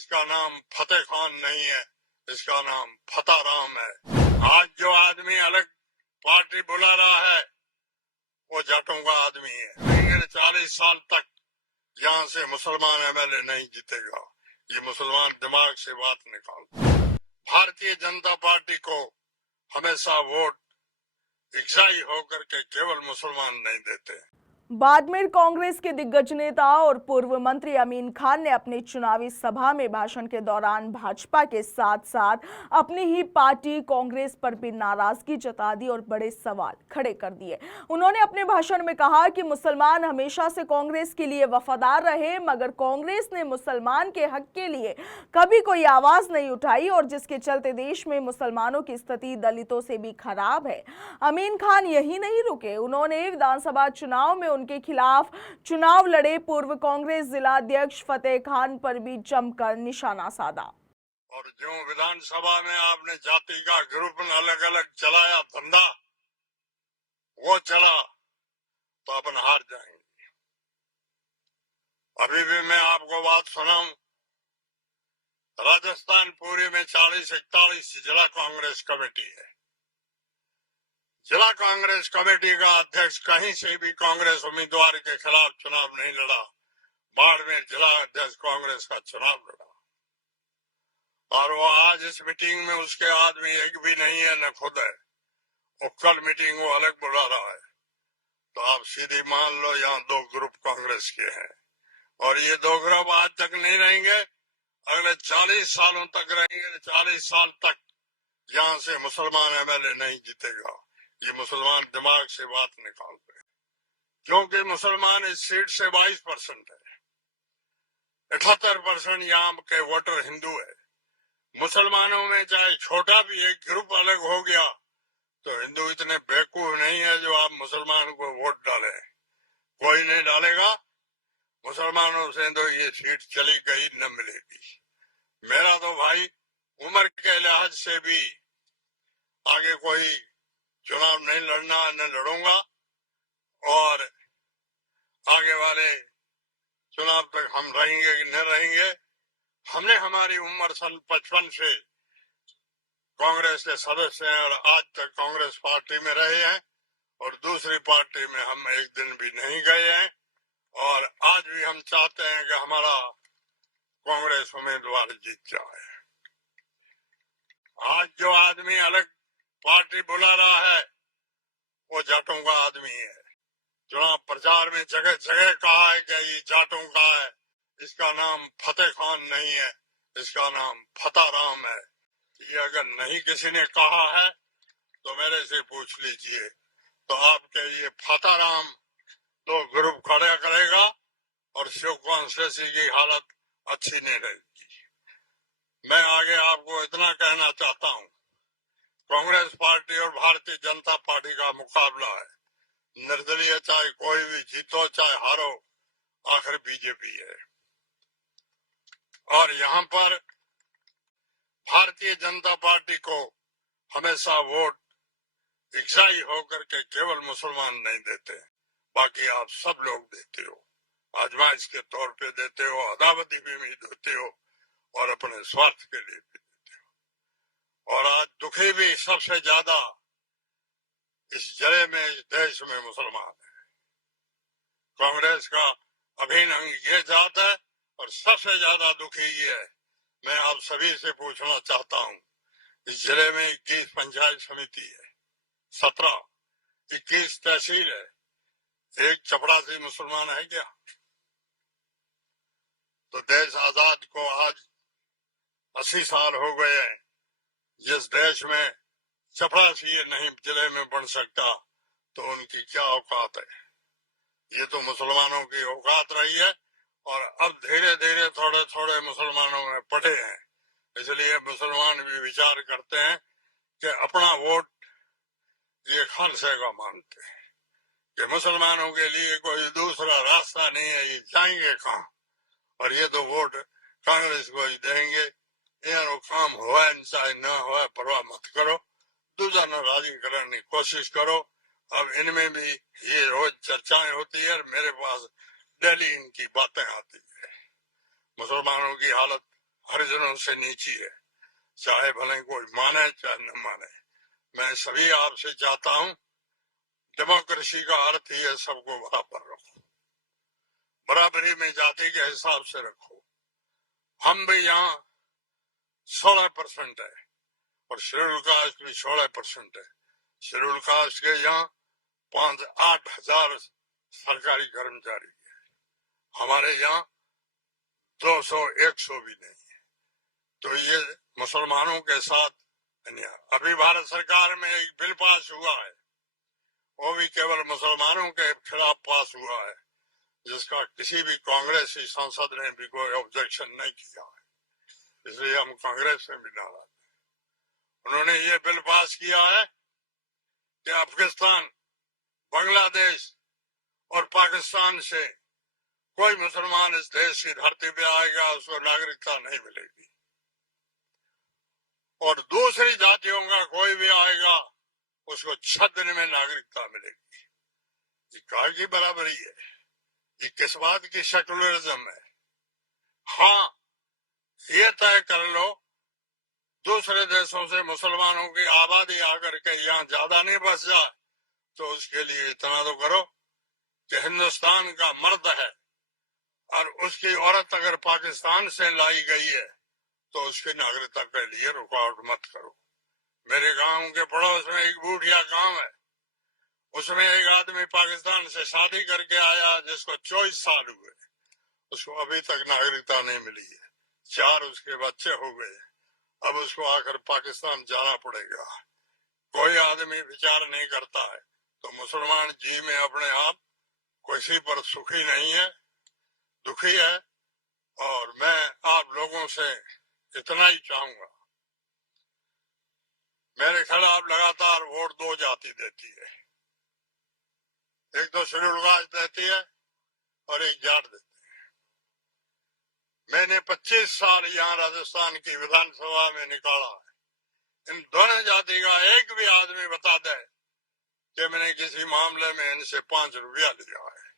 इसका नाम फतेह खान नहीं है, इसका नाम फतेह राम है। आज जो आदमी अलग पार्टी बुला रहा है वो जाटों का आदमी है। 40 साल तक यहाँ से मुसलमान एमएलए नहीं जीतेगा। ये मुसलमान दिमाग से बात निकाल। भारतीय जनता पार्टी को हमेशा वोट ईसाई होकर के केवल मुसलमान नहीं देते। बाड़मेर कांग्रेस के दिग्गज नेता और पूर्व मंत्री अमीन खान ने अपनी चुनावी सभा में भाषण के दौरान भाजपा के साथ साथ अपनी ही पार्टी कांग्रेस पर भी नाराजगी जता दी और बड़े सवाल खड़े कर दिए। उन्होंने अपने भाषण में कहा कि मुसलमान हमेशा से कांग्रेस के लिए वफादार रहे, मगर कांग्रेस ने मुसलमान के हक के लिए कभी कोई आवाज नहीं उठाई और जिसके चलते देश में मुसलमानों की स्थिति दलितों से भी खराब है। अमीन खान यही नहीं रुके, उन्होंने विधानसभा चुनाव में उनके खिलाफ चुनाव लड़े पूर्व कांग्रेस जिला अध्यक्ष फतेह खान पर भी जमकर निशाना साधा। और जो विधानसभा में आपने जाति का ग्रुप अलग अलग चलाया धंधा, वो चला तो अपन हार जाएंगे। अभी भी मैं आपको बात सुनाऊं, राजस्थान पूरे में 40-41 जिला कांग्रेस कमेटी है। जिला कांग्रेस कमेटी का अध्यक्ष कहीं से भी कांग्रेस उम्मीदवार के खिलाफ चुनाव नहीं लड़ा। बाड़मेर जिला अध्यक्ष कांग्रेस का चुनाव लड़ा और वो आज इस मीटिंग में उसके आदमी एक भी नहीं है, न खुद है। वो कल मीटिंग वो अलग बुला रहा है। तो आप सीधी मान लो यहाँ 2 ग्रुप कांग्रेस के हैं और ये 2 ग्रुप आज तक नहीं रहेंगे, अगले 40 सालों तक रहेंगे। 40 साल तक यहाँ से मुसलमान एमएलए नहीं जीतेगा। ये मुसलमान दिमाग से बात निकाल रहे, क्योंकि मुसलमान इस सीट से 22% है। 78% यहाँ के वोटर हिंदू है। मुसलमानों में चाहे छोटा भी एक ग्रुप अलग हो गया तो हिंदू इतने बेवकूफ नहीं है जो आप मुसलमान को वोट डालें। कोई नहीं डालेगा। मुसलमानों से तो ये सीट चली गई न मिलेगी। मेरा तो भाई उम्र के लिहाज से भी आगे कोई चुनाव नहीं लड़ना, न लड़ूंगा और आगे वाले चुनाव तक हम रहेंगे कि न रहेंगे। हमने हमारी उम्र सन 55 से कांग्रेस के सदस्य हैं और आज तक कांग्रेस पार्टी में रहे हैं और दूसरी पार्टी में हम एक दिन भी नहीं गए हैं और आज भी हम चाहते हैं कि हमारा कांग्रेस उम्मीदवार जीत जाए। आज जो आदमी अलग पार्टी बुला रहा है वो जाटों का आदमी है। चुनाव प्रचार में जगह जगह कहा है कि ये जाटों का है, इसका नाम फतेह खान नहीं है, इसका नाम फतेह राम है। ये अगर नहीं किसी ने कहा है तो मेरे से पूछ लीजिए। तो आपके ये फतेह राम तो ग्रुप खड़ा करेगा और शिव कॉन्स्टिट्यूंसी की हालत अच्छी नहीं रहेगी। मैं आगे आपको इतना कहना चाहता हूँ, कांग्रेस पार्टी और भारतीय जनता पार्टी का मुकाबला है। निर्दलीय चाहे कोई भी जीतो चाहे हारो, आखिर बीजेपी है। और यहाँ पर भारतीय जनता पार्टी को हमेशा वोट ईसाई होकर के केवल मुसलमान नहीं देते, बाकी आप सब लोग देते हो। आजमाइश के तौर पे देते हो, अदावती भी देते हो और अपने स्वार्थ के लिए भी देते हो। और आज दुखी भी सबसे ज्यादा इस जिले में, इस देश में मुसलमान है। कांग्रेस का अभिन्न अंग ये जात है और सबसे ज्यादा दुखी ये है। मैं आप सभी से पूछना चाहता हूँ, इस जिले में 21 पंचायत समिति है, 21 तहसील है, एक चपरासी मुसलमान है क्या? तो देश आजाद को आज 80 साल हो गए हैं। जिस देश में चपरासी नहीं जिले में बन सकता तो उनकी क्या औकात है? ये तो मुसलमानों की औकात रही है और अब धीरे धीरे थोड़े थोड़े मुसलमानों में पड़े हैं। इसलिए मुसलमान भी विचार करते हैं कि अपना वोट ये खालसा का मानते हैं कि मुसलमानों के लिए कोई दूसरा रास्ता नहीं है, ये जाएंगे कहाँ? और ये तो वोट कांग्रेस को ही देंगे। ये काम हुआ चाहे न हुआ परवाह मत करो, दूसरा न राजी करने की कोशिश करो। अब इनमें भी ये रोज चर्चाएं होती है और मेरे पास डेली इनकी बातें आती है। मुसलमानों की हालत हरिजनों से नीची है, चाहे भले कोई माने चाहे न माने। मैं सभी आपसे चाहता हूं, डेमोक्रेसी का अर्थ ही है सबको बराबर रखो, बराबरी में जाति के हिसाब से रखो। हम भी यहाँ 16% है और शेड्यूल कास्ट भी 16% है। शेड्यूल कास्ट के यहाँ 5-8 हजार सरकारी कर्मचारी है, हमारे यहाँ 200-100 भी नहीं है। तो ये मुसलमानों के साथ अन्याय। अभी भारत सरकार में एक बिल पास हुआ है, वो भी केवल मुसलमानों के खिलाफ पास हुआ है, जिसका किसी भी कांग्रेसी सांसद ने भी कोई ऑब्जेक्शन नहीं किया है, इसलिए हम कांग्रेस से भी नाराज हैं। उन्होंने ये बिल पास किया है कि अफगानिस्तान, बांग्लादेश और पाकिस्तान से कोई मुसलमान इस देश की धरती पे आएगा उसको नागरिकता नहीं मिलेगी, और दूसरी जातियों का कोई भी आएगा उसको 6 दिन में नागरिकता मिलेगी। ये काहे की बराबरी है? ये किस बात की सेकुलरिज्म है? हाँ, ये तय कर लो दूसरे देशों से मुसलमानों की आबादी आकर के यहाँ ज्यादा नहीं बस जाए, तो उसके लिए इतना तो करो कि हिंदुस्तान का मर्द है और उसकी औरत अगर पाकिस्तान से लाई गई है तो उसकी नागरिकता के लिए रुकावट मत करो। मेरे गांव के पड़ोस में एक बूढ़िया गांव है, उसमें एक आदमी पाकिस्तान से शादी करके आया जिसको 24 साल हुए, उसको अभी तक नागरिकता नहीं मिली है, 4 उसके बच्चे हो गए, अब उसको आकर पाकिस्तान जाना पड़ेगा। कोई आदमी विचार नहीं करता है, तो मुसलमान जी में अपने आप किसी पर सुखी नहीं है, दुखी है। और मैं आप लोगों से इतना ही चाहूंगा, मेरे खिलाफ लगातार वोट 2 जाति देती है, एक तो शेड्यूल कास्ट देती है और एक जाट देती है। मैंने 25 साल यहाँ राजस्थान की विधानसभा में निकाला है, इन दोनों जाति का एक भी आदमी बता दे कि मैंने किसी मामले में इनसे 5 रुपया लिया है।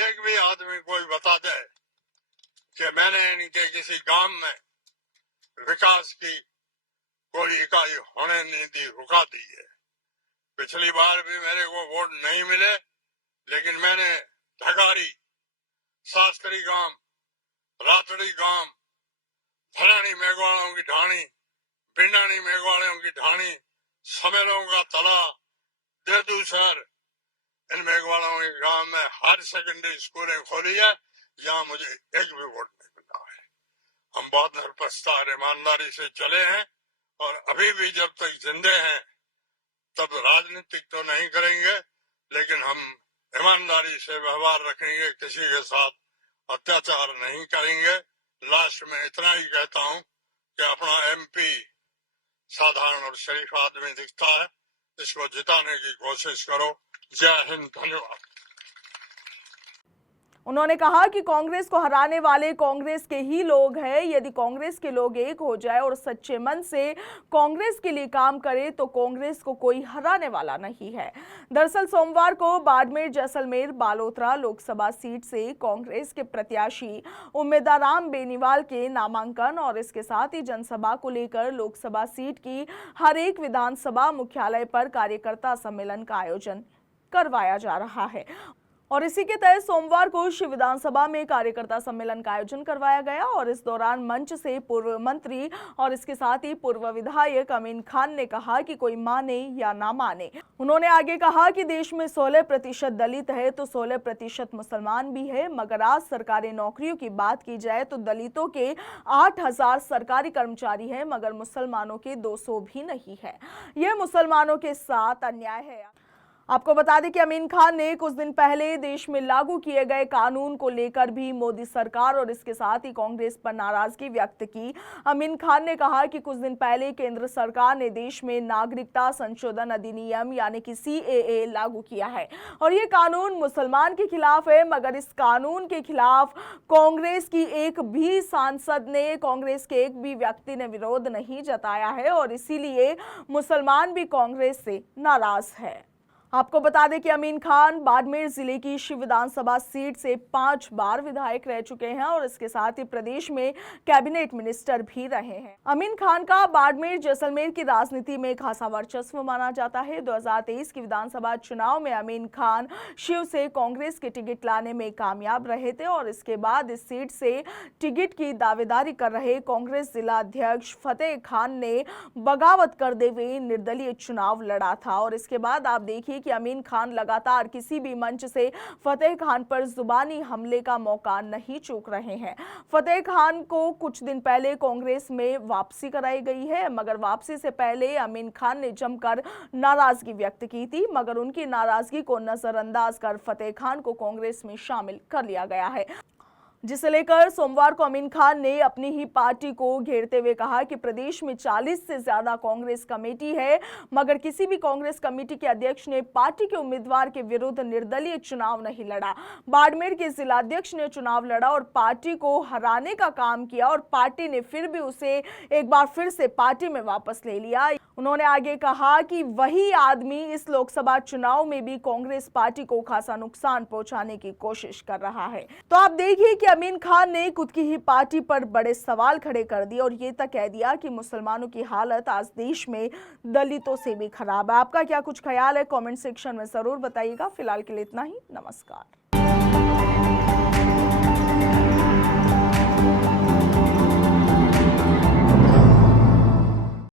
एक भी आदमी कोई बता दे कि मैंने इनके किसी गांव में विकास की कोई इकाई होने नहीं दी, रुका दी है। पिछली बार भी मेरे को वोट नहीं मिले, लेकिन मैंने ढगारी, शास्त्री गांव, रातड़ी गांव, फलानी मेघवालों की ढाणी, पिंडानी मेघवालों की ढाणी, समेलों का तला, देदूसर, इन मेघवालों के गांव में हर सेकेंडरी स्कूलें खोली है, यहाँ मुझे एक भी वोट नहीं मिला है। हम बहुत पछतार ईमानदारी से चले हैं और अभी भी जब तक जिंदे हैं तब राजनीतिक तो नहीं करेंगे, लेकिन हम ईमानदारी से व्यवहार रखेंगे, किसी के साथ अत्याचार नहीं करेंगे। लास्ट में इतना ही कहता हूँ कि अपना एमपी साधारण और शरीफ आदमी दिखता है, इसको जिताने की कोशिश करो। जय हिंद, धन्यवाद। उन्होंने कहा कि कांग्रेस को हराने वाले कांग्रेस के ही लोग हैं। यदि कांग्रेस के लोग एक हो जाए और सच्चे मन से कांग्रेस के लिए काम करे तो कांग्रेस को कोई हराने वाला नहीं है। दरअसल सोमवार को बाड़मेर, जैसलमेर, बालोतरा लोकसभा सीट से कांग्रेस के प्रत्याशी उम्मीदवार राम बेनीवाल के नामांकन और इसके साथ ही जनसभा को लेकर लोकसभा सीट की हर एक विधानसभा मुख्यालय पर कार्यकर्ता सम्मेलन का आयोजन करवाया जा रहा है और इसी के तहत सोमवार को शिव विधानसभा में कार्यकर्ता सम्मेलन का आयोजन करवाया गया और इस दौरान मंच से पूर्व मंत्री और इसके साथ ही पूर्व विधायक अमीन खान ने कहा कि कोई माने या ना माने। उन्होंने आगे कहा कि देश में 16% दलित है तो 16% मुसलमान भी है, मगर आज सरकारी नौकरियों की बात की जाए तो दलितों के 8,000 सरकारी कर्मचारी है, मगर मुसलमानों के 200 भी नहीं है। यह मुसलमानों के साथ अन्याय है। आपको बता दें कि अमीन खान ने कुछ दिन पहले देश में लागू किए गए कानून को लेकर भी मोदी सरकार और इसके साथ ही कांग्रेस पर नाराजगी व्यक्त की। अमीन खान ने कहा कि कुछ दिन पहले केंद्र सरकार ने देश में नागरिकता संशोधन अधिनियम यानी कि CAA लागू किया है और ये कानून मुसलमान के खिलाफ है, मगर इस कानून के खिलाफ कांग्रेस की एक भी सांसद ने, कांग्रेस के एक भी व्यक्ति ने विरोध नहीं जताया है और इसीलिए मुसलमान भी कांग्रेस से नाराज है। आपको बता दें कि अमीन खान बाड़मेर जिले की शिव विधानसभा सीट से 5 बार विधायक रह चुके हैं और इसके साथ ही प्रदेश में कैबिनेट मिनिस्टर भी रहे हैं। अमीन खान का बाड़मेर जैसलमेर की राजनीति में खासा वर्चस्व माना जाता है। 2023 की विधानसभा चुनाव में अमीन खान शिव से कांग्रेस के टिकट लाने में कामयाब रहे थे और इसके बाद इस सीट से टिकट की दावेदारी कर रहे कांग्रेस जिला अध्यक्ष फतेह खान ने बगावत करते हुए निर्दलीय चुनाव लड़ा था और इसके बाद आप देखिए कि अमीन खान लगातार किसी भी मंच से फतेह खान पर जुबानी हमले का मौका नहीं चूक रहे हैं। फतेह खान को कुछ दिन पहले कांग्रेस में वापसी कराई गई है, मगर वापसी से पहले अमीन खान ने जमकर नाराजगी व्यक्त की थी, मगर उनकी नाराजगी को नजरअंदाज कर फतेह खान को कांग्रेस में शामिल कर लिया गया है, जिसे लेकर सोमवार को अमीन खान ने अपनी ही पार्टी को घेरते हुए कहा कि प्रदेश में 40 से ज्यादा कांग्रेस कमेटी है, मगर किसी भी कांग्रेस कमेटी के अध्यक्ष ने पार्टी के उम्मीदवार के विरुद्ध निर्दलीय चुनाव नहीं लड़ा। बाड़मेर के जिलाध्यक्ष ने चुनाव लड़ा और पार्टी को हराने का काम किया और पार्टी ने फिर भी उसे एक बार फिर से पार्टी में वापस ले लिया। उन्होंने आगे कहा कि वही आदमी इस लोकसभा चुनाव में भी कांग्रेस पार्टी को खासा नुकसान पहुंचाने की कोशिश कर रहा है। तो आप देखिए कि अमीन खान ने खुद की ही पार्टी पर बड़े सवाल खड़े कर दिए और ये तक कह दिया कि मुसलमानों की हालत आज देश में दलितों से भी खराब है। आपका क्या कुछ ख्याल है? कमेंट सेक्शन में जरूर बताइएगा। फिलहाल के लिए इतना ही। नमस्कार।